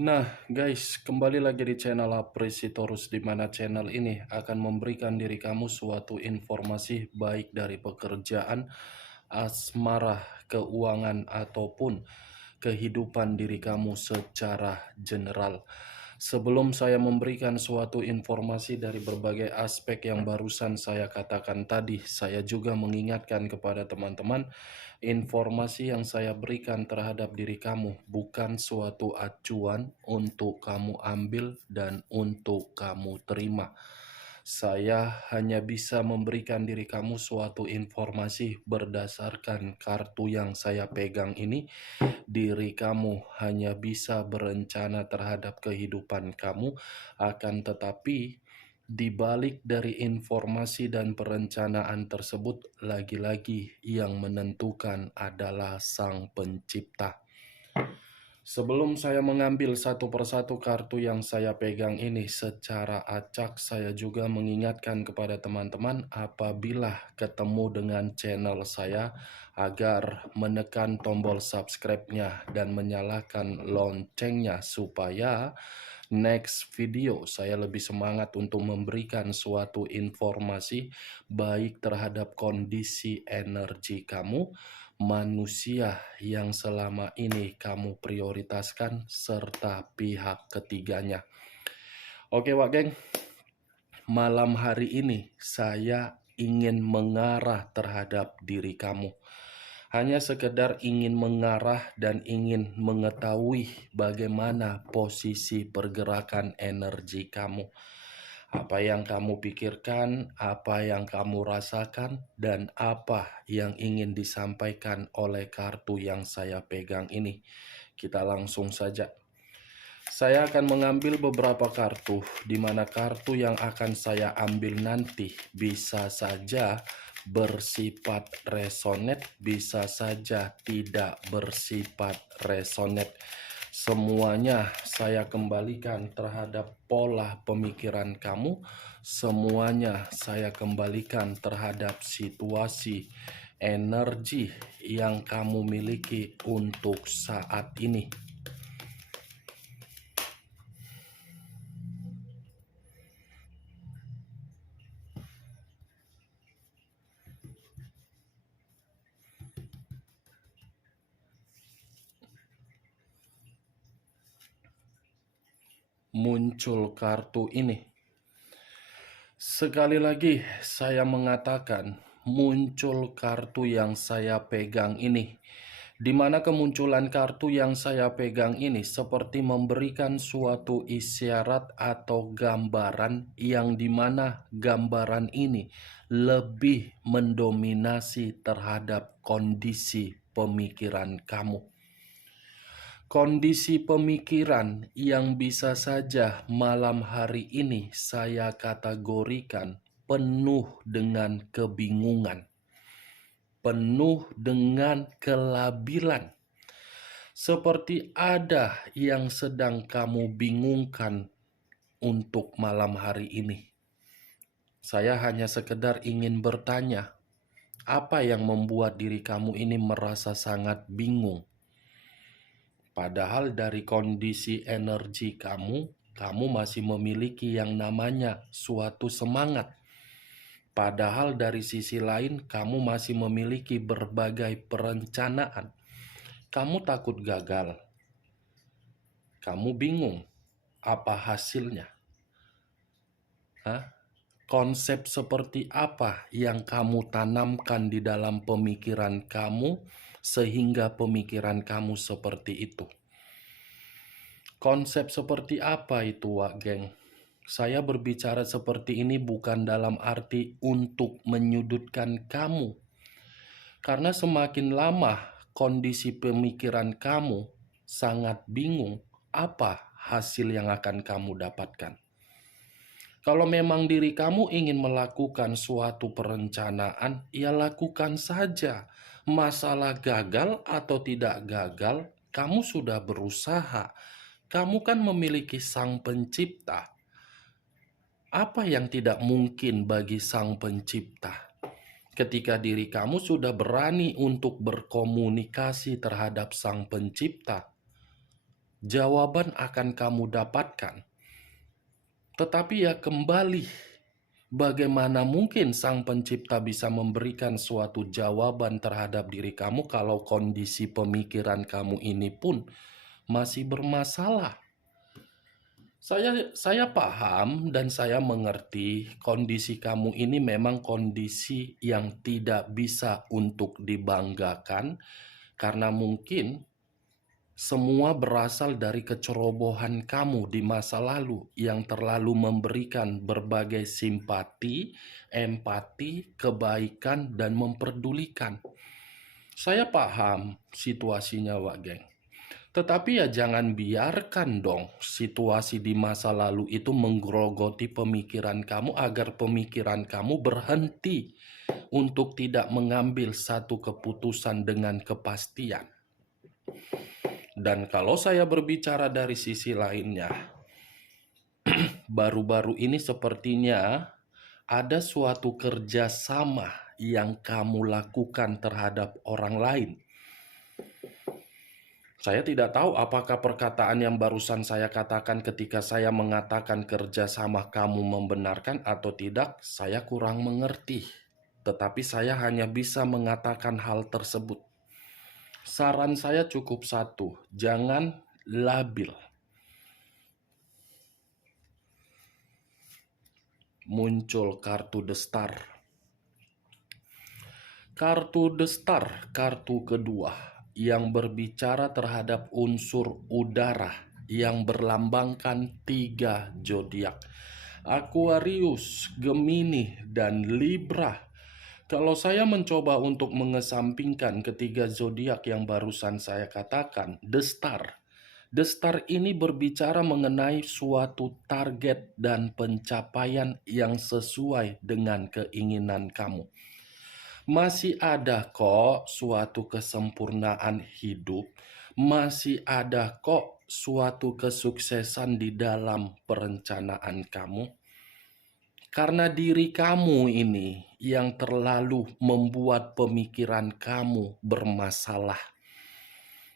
Nah, guys, kembali lagi di channel Apresitorus, di mana channel ini akan memberikan diri kamu suatu informasi baik dari pekerjaan, asmara, keuangan, ataupun kehidupan diri kamu secara general. Sebelum saya memberikan suatu informasi dari berbagai aspek yang barusan saya katakan tadi, saya juga mengingatkan kepada teman-teman, informasi yang saya berikan terhadap diri kamu bukan suatu acuan untuk kamu ambil dan untuk kamu terima. Saya hanya bisa memberikan diri kamu suatu informasi berdasarkan kartu yang saya pegang ini. Diri kamu hanya bisa berencana terhadap kehidupan kamu, akan tetapi di balik dari informasi dan perencanaan tersebut, lagi-lagi yang menentukan adalah Sang Pencipta. Sebelum saya mengambil satu persatu kartu yang saya pegang ini secara acak, saya juga mengingatkan kepada teman-teman apabila ketemu dengan channel saya agar menekan tombol subscribe-nya dan menyalakan loncengnya supaya next video saya lebih semangat untuk memberikan suatu informasi baik terhadap kondisi energi kamu, manusia yang selama ini kamu prioritaskan, serta pihak ketiganya. Oke Wak Geng, malam hari ini saya ingin mengarah terhadap diri kamu. Hanya sekedar ingin mengarah dan ingin mengetahui bagaimana posisi pergerakan energi kamu. Apa yang kamu pikirkan, apa yang kamu rasakan, dan apa yang ingin disampaikan oleh kartu yang saya pegang ini. Kita langsung saja. Saya akan mengambil beberapa kartu, di mana kartu yang akan saya ambil nanti bisa saja bersifat resonate, bisa saja tidak bersifat resonate. Semuanya saya kembalikan terhadap pola pemikiran kamu, semuanya saya kembalikan terhadap situasi energi yang kamu miliki untuk saat ini. Muncul kartu ini. Sekali lagi saya mengatakan, muncul kartu yang saya pegang ini. Di mana kemunculan kartu yang saya pegang ini seperti memberikan suatu isyarat atau gambaran yang dimana gambaran ini lebih mendominasi terhadap kondisi pemikiran kamu. Kondisi pemikiran yang bisa saja malam hari ini saya kategorikan penuh dengan kebingungan, penuh dengan kelabilan. Seperti ada yang sedang kamu bingungkan untuk malam hari ini. Saya hanya sekedar ingin bertanya, apa yang membuat diri kamu ini merasa sangat bingung? Padahal dari kondisi energi kamu masih memiliki yang namanya suatu semangat. Padahal dari sisi lain, kamu masih memiliki berbagai perencanaan. Kamu takut gagal. Kamu bingung apa hasilnya. Konsep seperti apa yang kamu tanamkan di dalam pemikiran kamu sehingga pemikiran kamu seperti itu? Konsep seperti apa itu, Wak Geng? Saya berbicara seperti ini bukan dalam arti untuk menyudutkan kamu. Karena semakin lama kondisi pemikiran kamu sangat bingung, apa hasil yang akan kamu dapatkan? Kalau memang diri kamu ingin melakukan suatu perencanaan, ya lakukan saja. Masalah gagal atau tidak gagal, kamu sudah berusaha. Kamu kan memiliki Sang Pencipta. Apa yang tidak mungkin bagi Sang Pencipta? Ketika diri kamu sudah berani untuk berkomunikasi terhadap Sang Pencipta, jawaban akan kamu dapatkan. Tetapi ya kembali, bagaimana mungkin Sang Pencipta bisa memberikan suatu jawaban terhadap diri kamu kalau kondisi pemikiran kamu ini pun masih bermasalah? Saya paham dan saya mengerti kondisi kamu ini memang kondisi yang tidak bisa untuk dibanggakan karena mungkin semua berasal dari kecerobohan kamu di masa lalu yang terlalu memberikan berbagai simpati, empati, kebaikan, dan memperdulikan. Saya paham situasinya, Wak Geng. Tetapi ya jangan biarkan dong situasi di masa lalu itu menggerogoti pemikiran kamu agar pemikiran kamu berhenti untuk tidak mengambil satu keputusan dengan kepastian. Dan kalau saya berbicara dari sisi lainnya, baru-baru ini sepertinya ada suatu kerjasama yang kamu lakukan terhadap orang lain. Saya tidak tahu apakah perkataan yang barusan saya katakan ketika saya mengatakan kerjasama kamu membenarkan atau tidak, saya kurang mengerti. Tetapi saya hanya bisa mengatakan hal tersebut. Saran saya cukup satu, jangan labil. Muncul kartu The Star. Kartu The Star, kartu kedua yang berbicara terhadap unsur udara yang berlambangkan 3 zodiak. Aquarius, Gemini, dan Libra. Kalau saya mencoba untuk mengesampingkan ketiga zodiak yang barusan saya katakan, The Star. The Star ini berbicara mengenai suatu target dan pencapaian yang sesuai dengan keinginan kamu. Masih ada kok suatu kesempurnaan hidup, masih ada kok suatu kesuksesan di dalam perencanaan kamu. Karena diri kamu ini yang terlalu membuat pemikiran kamu bermasalah.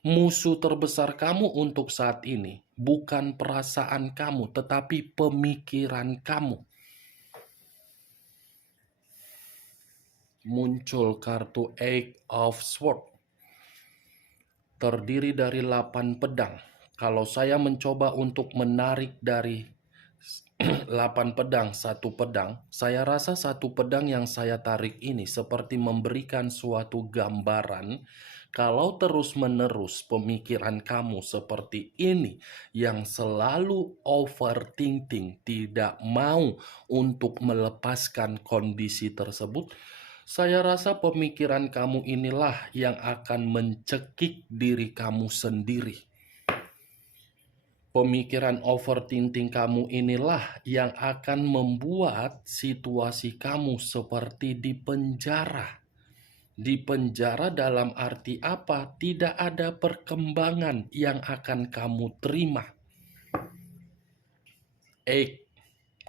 Musuh terbesar kamu untuk saat ini bukan perasaan kamu, tetapi pemikiran kamu. Muncul kartu Eight of Swords. Terdiri dari 8 pedang. Kalau saya mencoba untuk menarik dari 8 pedang, satu pedang, saya rasa satu pedang yang saya tarik ini seperti memberikan suatu gambaran kalau terus-menerus pemikiran kamu seperti ini yang selalu overthinking, tidak mau untuk melepaskan kondisi tersebut, saya rasa pemikiran kamu inilah yang akan mencekik diri kamu sendiri. Pemikiran overthinking kamu inilah yang akan membuat situasi kamu seperti di penjara. Di penjara dalam arti apa? Tidak ada perkembangan yang akan kamu terima.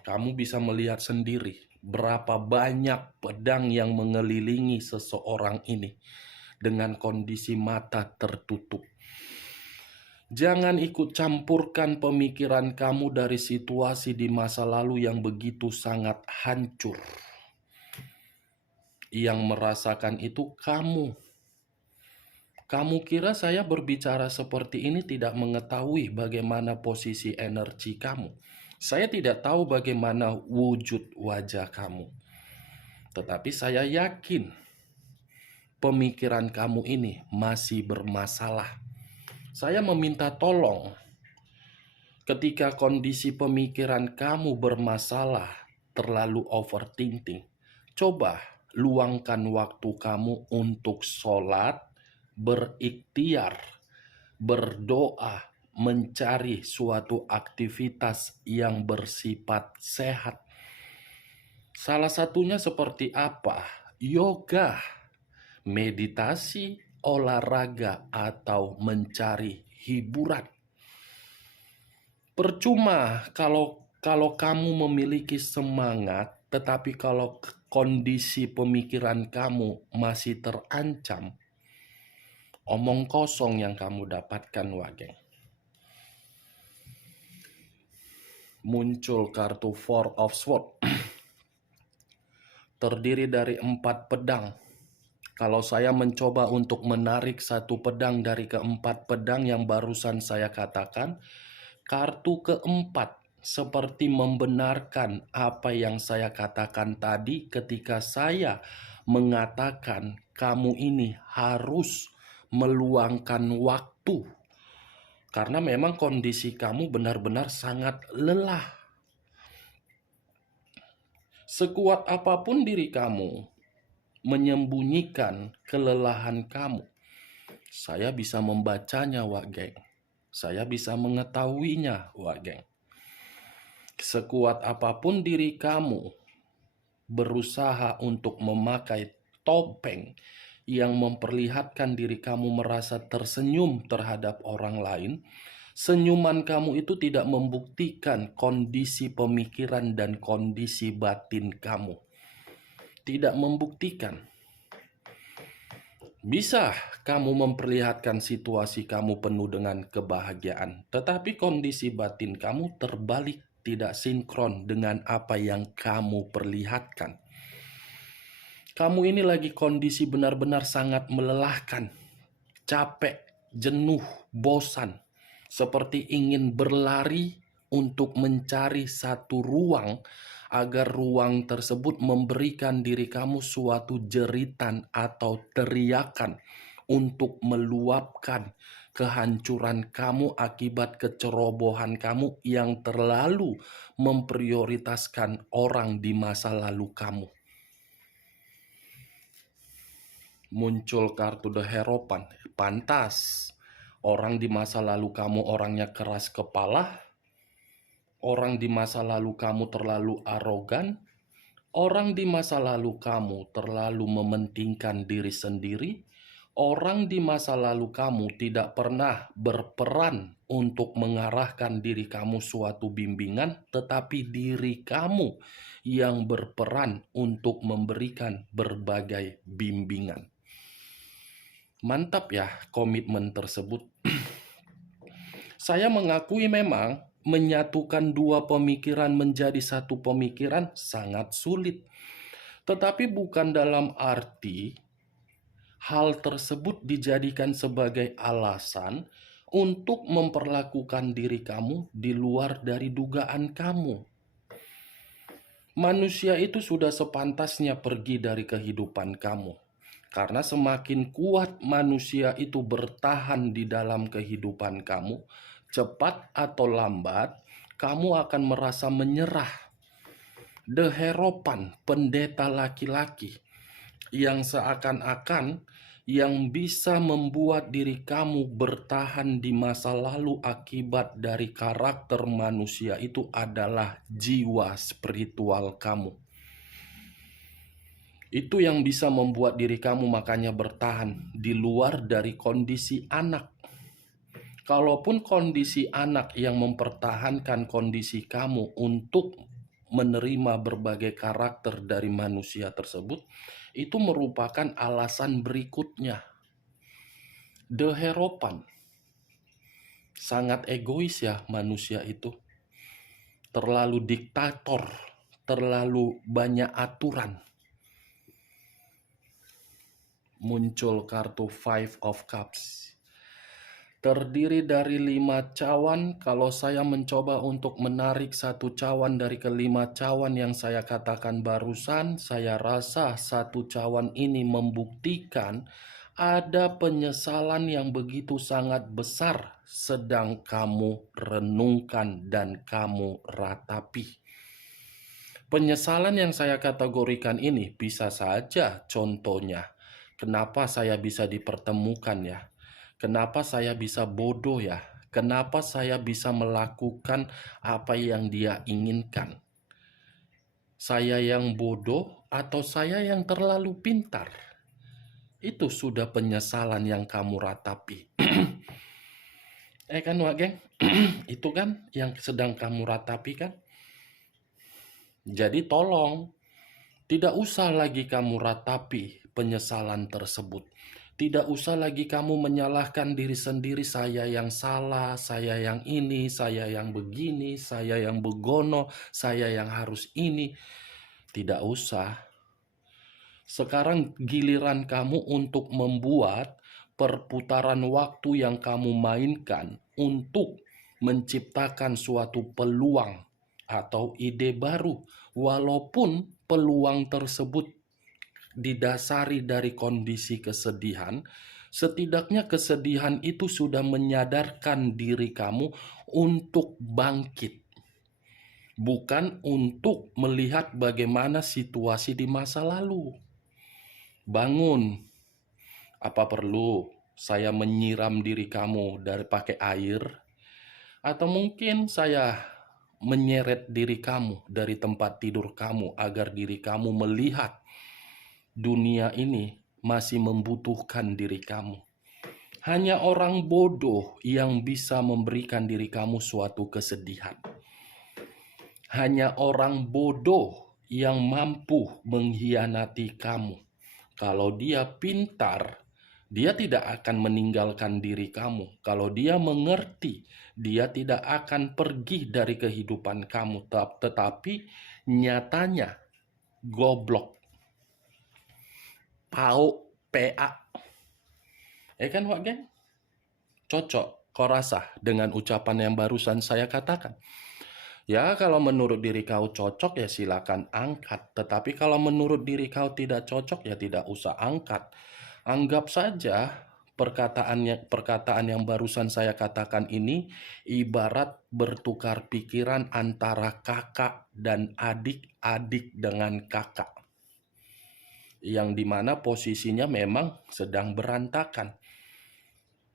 Kamu bisa melihat sendiri berapa banyak pedang yang mengelilingi seseorang ini dengan kondisi mata tertutup. Jangan ikut campurkan pemikiran kamu dari situasi di masa lalu yang begitu sangat hancur. Yang merasakan itu kamu. Kamu kira saya berbicara seperti ini tidak mengetahui bagaimana posisi energi kamu. Saya tidak tahu bagaimana wujud wajah kamu. Tetapi saya yakin pemikiran kamu ini masih bermasalah. Saya meminta tolong ketika kondisi pemikiran kamu bermasalah, terlalu overthinking, coba luangkan waktu kamu untuk sholat, berikhtiar, berdoa, mencari suatu aktivitas yang bersifat sehat. Salah satunya seperti apa? Yoga, meditasi, olahraga, atau mencari hiburan. Percuma kalau kamu memiliki semangat, tetapi kalau kondisi pemikiran kamu masih terancam, omong kosong yang kamu dapatkan, Wak Geng. Muncul kartu Four of Swords. Terdiri dari 4 pedang. Kalau saya mencoba untuk menarik satu pedang dari keempat pedang yang barusan saya katakan, kartu keempat seperti membenarkan apa yang saya katakan tadi ketika saya mengatakan kamu ini harus meluangkan waktu. Karena memang kondisi kamu benar-benar sangat lelah. Sekuat apapun diri kamu menyembunyikan kelelahan kamu, saya bisa membacanya, Wak Geng. Saya bisa mengetahuinya, Wak Geng. Sekuat apapun diri kamu berusaha untuk memakai topeng yang memperlihatkan diri kamu merasa tersenyum terhadap orang lain, senyuman kamu itu tidak membuktikan kondisi pemikiran dan kondisi batin kamu. Tidak membuktikan. Bisa kamu memperlihatkan situasi kamu penuh dengan kebahagiaan, tetapi kondisi batin kamu terbalik, tidak sinkron dengan apa yang kamu perlihatkan. Kamu ini lagi kondisi benar-benar sangat melelahkan, capek, jenuh, bosan, seperti ingin berlari untuk mencari satu ruang agar ruang tersebut memberikan diri kamu suatu jeritan atau teriakan untuk meluapkan kehancuran kamu akibat kecerobohan kamu yang terlalu memprioritaskan orang di masa lalu kamu. Muncul kartu The Hierophant. Pantas orang di masa lalu kamu orangnya keras kepala, orang di masa lalu kamu terlalu arogan, orang di masa lalu kamu terlalu mementingkan diri sendiri, orang di masa lalu kamu tidak pernah berperan untuk mengarahkan diri kamu suatu bimbingan, tetapi diri kamu yang berperan untuk memberikan berbagai bimbingan. Mantap ya komitmen tersebut. Saya mengakui memang menyatukan dua pemikiran menjadi satu pemikiran sangat sulit. Tetapi bukan dalam arti hal tersebut dijadikan sebagai alasan untuk memperlakukan diri kamu di luar dari dugaan kamu. Manusia itu sudah sepantasnya pergi dari kehidupan kamu. Karena semakin kuat manusia itu bertahan di dalam kehidupan kamu, cepat atau lambat, kamu akan merasa menyerah. The Hierophant, pendeta laki-laki, yang seakan-akan yang bisa membuat diri kamu bertahan di masa lalu akibat dari karakter manusia itu adalah jiwa spiritual kamu. Itu yang bisa membuat diri kamu makanya bertahan di luar dari kondisi anak. Kalaupun kondisi anak yang mempertahankan kondisi kamu untuk menerima berbagai karakter dari manusia tersebut, itu merupakan alasan berikutnya. The Hierophant. Sangat egois ya manusia itu. Terlalu diktator, terlalu banyak aturan. Muncul kartu Five of Cups. Terdiri dari 5 cawan. Kalau saya mencoba untuk menarik satu cawan dari kelima cawan yang saya katakan barusan, saya rasa satu cawan ini membuktikan ada penyesalan yang begitu sangat besar sedang kamu renungkan dan kamu ratapi. Penyesalan yang saya kategorikan ini bisa saja contohnya, kenapa saya bisa dipertemukan ya? Kenapa saya bisa bodoh ya? Kenapa saya bisa melakukan apa yang dia inginkan? Saya yang bodoh atau saya yang terlalu pintar? Itu sudah penyesalan yang kamu ratapi. Kan Wak Geng? Itu kan yang sedang kamu ratapi kan? Jadi tolong, tidak usah lagi kamu ratapi penyesalan tersebut. Tidak usah lagi kamu menyalahkan diri sendiri, saya yang salah, saya yang ini, saya yang begini, saya yang begono, saya yang harus ini. Tidak usah. Sekarang giliran kamu untuk membuat perputaran waktu yang kamu mainkan untuk menciptakan suatu peluang atau ide baru, walaupun peluang tersebut didasari dari kondisi kesedihan. Setidaknya kesedihan itu sudah menyadarkan diri kamu untuk bangkit, bukan untuk melihat bagaimana situasi di masa lalu. Bangun. Apa perlu saya menyiram diri kamu dari pakai air? Atau mungkin saya menyeret diri kamu dari tempat tidur kamu agar diri kamu melihat dunia ini masih membutuhkan diri kamu. Hanya orang bodoh yang bisa memberikan diri kamu suatu kesedihan. Hanya orang bodoh yang mampu mengkhianati kamu. Kalau dia pintar, dia tidak akan meninggalkan diri kamu. Kalau dia mengerti, dia tidak akan pergi dari kehidupan kamu. Tetapi nyatanya goblok. Pau, PA. Kan Wak Geng? Cocok, kau rasa dengan ucapan yang barusan saya katakan? Ya, kalau menurut diri kau cocok ya silakan angkat. Tetapi kalau menurut diri kau tidak cocok ya tidak usah angkat. Anggap saja perkataan yang barusan saya katakan ini ibarat bertukar pikiran antara kakak dan adik, adik dengan kakak. Yang dimana posisinya memang sedang berantakan.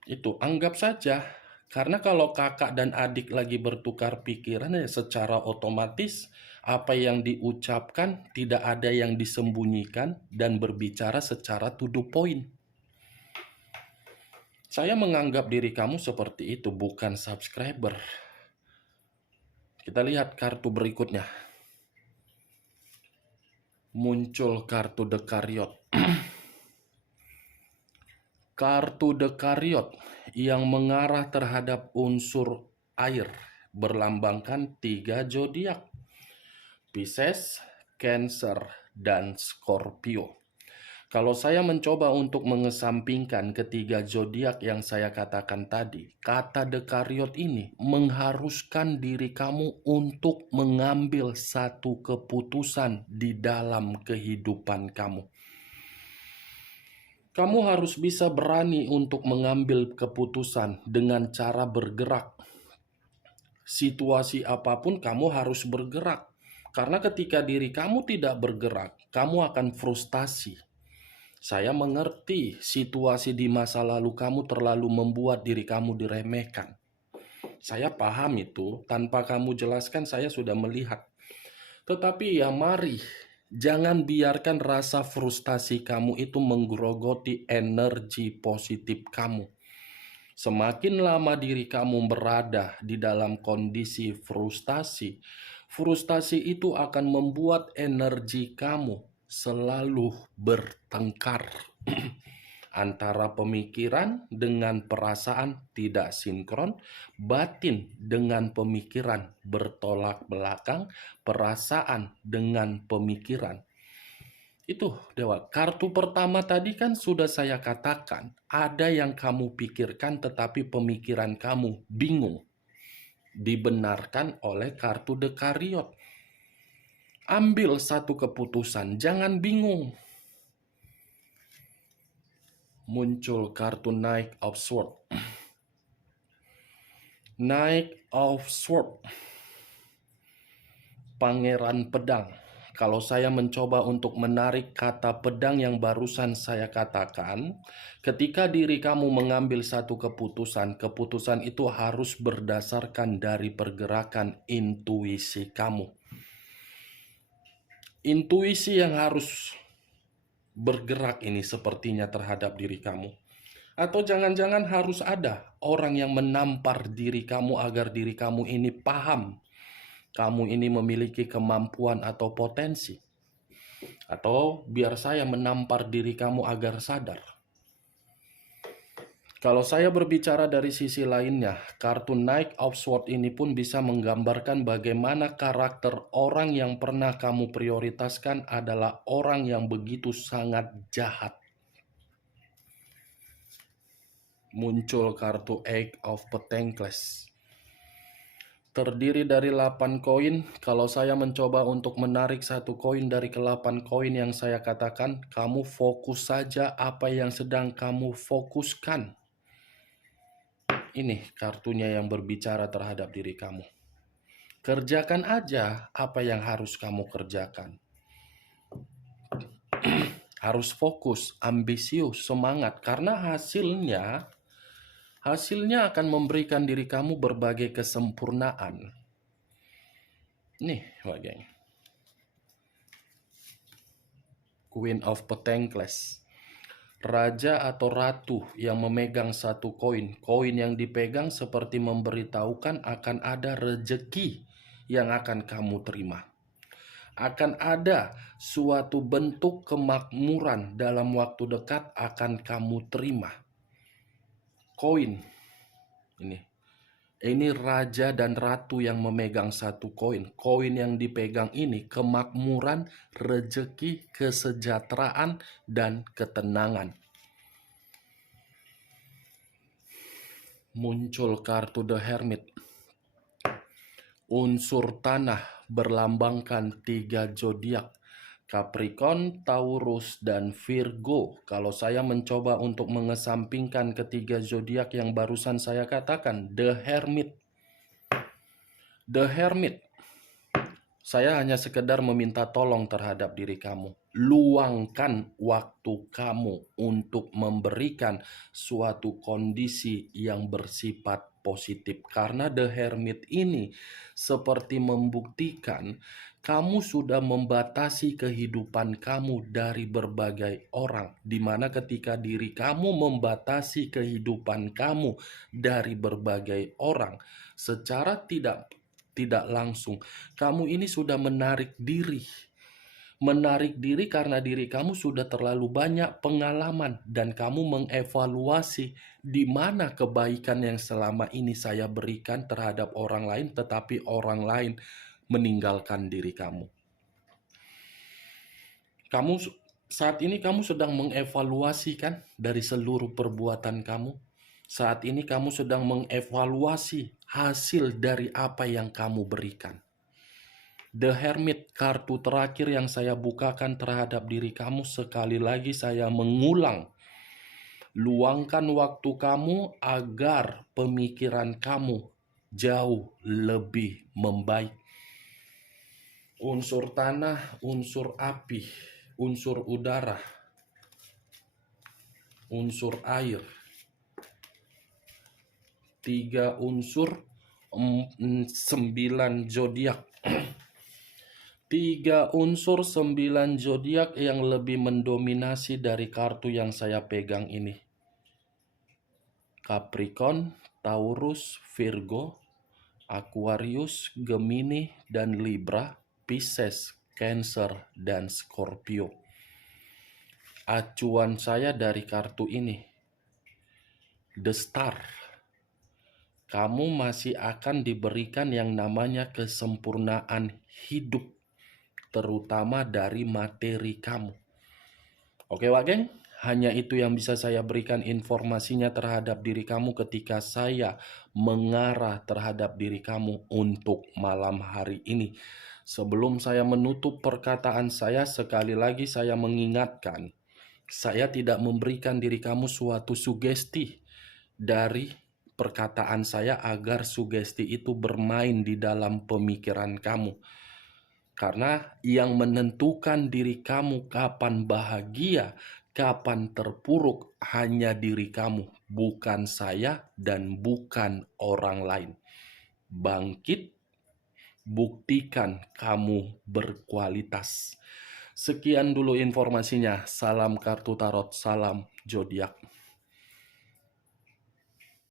Itu anggap saja. Karena kalau kakak dan adik lagi bertukar pikiran ya secara otomatis apa yang diucapkan tidak ada yang disembunyikan dan berbicara secara to the point. Saya menganggap diri kamu seperti itu, bukan subscriber. Kita lihat kartu berikutnya. Muncul kartu The Chariot. Kartu The Chariot yang mengarah terhadap unsur air berlambangkan 3 zodiak: Pisces, Cancer, dan Scorpio. Kalau saya mencoba untuk mengesampingkan ketiga zodiak yang saya katakan tadi, kata The Chariot ini mengharuskan diri kamu untuk mengambil satu keputusan di dalam kehidupan kamu. Kamu harus bisa berani untuk mengambil keputusan dengan cara bergerak. Situasi apapun kamu harus bergerak. Karena ketika diri kamu tidak bergerak, kamu akan frustasi. Saya mengerti situasi di masa lalu kamu terlalu membuat diri kamu diremehkan. Saya paham itu, tanpa kamu jelaskan saya sudah melihat. Tetapi ya mari, jangan biarkan rasa frustasi kamu itu menggerogoti energi positif kamu. Semakin lama diri kamu berada di dalam kondisi frustasi, frustasi itu akan membuat energi kamu selalu bertengkar. Antara pemikiran dengan perasaan tidak sinkron, batin dengan pemikiran bertolak belakang, perasaan dengan pemikiran. Itu Dewa. Kartu pertama tadi kan sudah saya katakan, ada yang kamu pikirkan tetapi pemikiran kamu bingung. Dibenarkan oleh kartu The Chariot. Ambil satu keputusan, jangan bingung. Muncul kartu Knight of Swords. Knight of Swords. Pangeran Pedang. Kalau saya mencoba untuk menarik kata pedang yang barusan saya katakan, ketika diri kamu mengambil satu keputusan, keputusan itu harus berdasarkan dari pergerakan intuisi kamu. Intuisi yang harus bergerak ini sepertinya terhadap diri kamu. Atau jangan-jangan harus ada orang yang menampar diri kamu agar diri kamu ini paham kamu ini memiliki kemampuan atau potensi. Atau biar saya menampar diri kamu agar sadar. Kalau saya berbicara dari sisi lainnya, kartu Knight of Swords ini pun bisa menggambarkan bagaimana karakter orang yang pernah kamu prioritaskan adalah orang yang begitu sangat jahat. Muncul kartu Eight of Pentacles. Terdiri dari 8 koin. Kalau saya mencoba untuk menarik satu koin dari ke-8 koin yang saya katakan, kamu fokus saja apa yang sedang kamu fokuskan. Ini kartunya yang berbicara terhadap diri kamu. Kerjakan aja apa yang harus kamu kerjakan. Harus fokus, ambisius, semangat. Karena hasilnya akan memberikan diri kamu berbagai kesempurnaan. Nih, bagian Queen of Pentacles. Raja atau ratu yang memegang satu koin. Koin yang dipegang seperti memberitahukan akan ada rejeki yang akan kamu terima. Akan ada suatu bentuk kemakmuran dalam waktu dekat akan kamu terima. Koin. Ini raja dan ratu yang memegang satu koin. Koin yang dipegang ini kemakmuran, rejeki, kesejahteraan, dan ketenangan. Muncul kartu The Hermit. Unsur tanah berlambangkan 3 zodiak. Capricorn, Taurus, dan Virgo. Kalau saya mencoba untuk mengesampingkan ketiga zodiak yang barusan saya katakan, The Hermit. The Hermit. Saya hanya sekedar meminta tolong terhadap diri kamu. Luangkan waktu kamu untuk memberikan suatu kondisi yang bersifat positif. Karena The Hermit ini seperti membuktikan kamu sudah membatasi kehidupan kamu dari berbagai orang. Dimana ketika diri kamu membatasi kehidupan kamu dari berbagai orang, secara tidak langsung, kamu ini sudah menarik diri. Menarik diri karena diri kamu sudah terlalu banyak pengalaman dan kamu mengevaluasi di mana kebaikan yang selama ini saya berikan terhadap orang lain, tetapi orang lain meninggalkan diri kamu. Saat ini kamu sedang mengevaluasi kan dari seluruh perbuatan kamu. Saat ini kamu sedang mengevaluasi hasil dari apa yang kamu berikan. The Hermit, kartu terakhir yang saya bukakan terhadap diri kamu. Sekali lagi saya mengulang. Luangkan waktu kamu agar pemikiran kamu jauh lebih membaik. Unsur tanah, unsur api, unsur udara, unsur air. 3 unsur, 9 zodiak. 3 unsur 9 zodiak yang lebih mendominasi dari kartu yang saya pegang ini. Capricorn, Taurus, Virgo, Aquarius, Gemini, dan Libra, Pisces, Cancer, dan Scorpio. Acuan saya dari kartu ini, The Star. Kamu masih akan diberikan yang namanya kesempurnaan hidup, terutama dari materi kamu. Oke, Wak Geng? Hanya itu yang bisa saya berikan informasinya terhadap diri kamu ketika saya mengarah terhadap diri kamu untuk malam hari ini. Sebelum saya menutup perkataan saya, sekali lagi saya mengingatkan, saya tidak memberikan diri kamu suatu sugesti dari perkataan saya agar sugesti itu bermain di dalam pemikiran kamu. Karena yang menentukan diri kamu kapan bahagia, kapan terpuruk hanya diri kamu, bukan saya dan bukan orang lain. Bangkit, buktikan kamu berkualitas. Sekian dulu informasinya. Salam kartu tarot, salam zodiak.